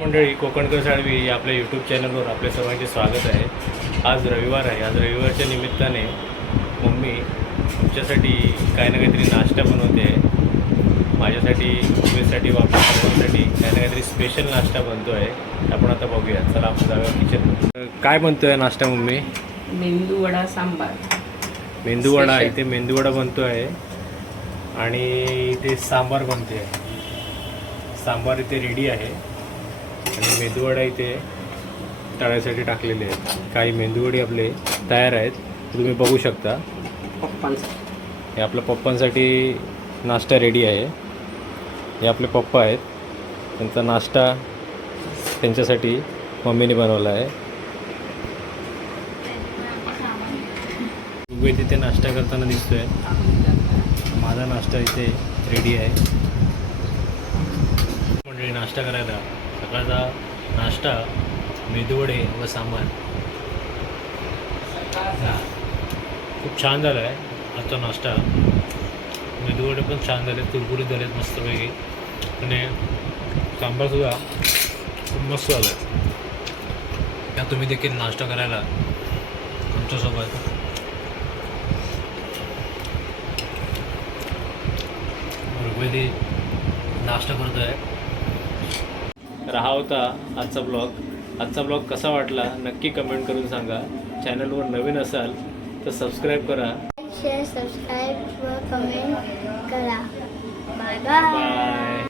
मंडळी, कोकणकर साळवी या आपल्या यूट्यूब चॅनलवर आपल्या सर्वांचे स्वागत आहे. आज रविवार आहे. आज रविवारच्या निमित्ताने मम्मी आमच्यासाठी काही ना काहीतरी नाश्ता बनवते आहे. माझ्यासाठी, मम्मीसाठी व आपल्या सर्वांसाठी काही ना काहीतरी स्पेशल नाश्ता बनतो आहे. आपण आता बघूया. चला आपण जाऊया किचनमध्ये. काय बनतो आहे नाश्ता मम्मी? मेंदू वडा सांबार. मेंदूवडा. इथे मेंदूवडा बनतो आहे आणि इथे सांबार बनते आहे. सांबार इथे रेडी आहे आणि मेंदूवडा इथे तळायसाठी टाकलेले आहेत. काही मेंदूवडे आपले तयार आहेत, तुम्ही बघू शकता. पप्पांसाठी हे आपल्या पप्पांसाठी नाश्ता रेडी आहे. हे आपले पप्पा आहेत, त्यांचा नाश्ता त्यांच्यासाठी मम्मीने बनवला आहे. उभे तिथे नाश्ता करताना दिसतोय. माझा नाश्ता इथे रेडी आहे. म्हणजे नाश्ता करायला सकाळचा नाश्ता मेदूवडे व सांबार खूप छान झाला आहे. आजचा नाश्ता मेदूवडे पण छान झाले, कुरकुरीत झालेत मस्तपैकी आणि सांबारसुद्धा खूप मस्त झालं आहे. त्या तुम्ही देखील नाश्ता करायला आमच्यासोबत ऋग्वेदी नाश्ता करतो आहे. तर हा होता आजचा ब्लॉग. आजचा ब्लॉग कसा वाटला नक्की कमेंट करून सांगा. चॅनलवर नवीन असाल तर सबस्क्राईब करा. शेअर, सबस्क्राईब व कमेंट करा. Bye bye. बाय.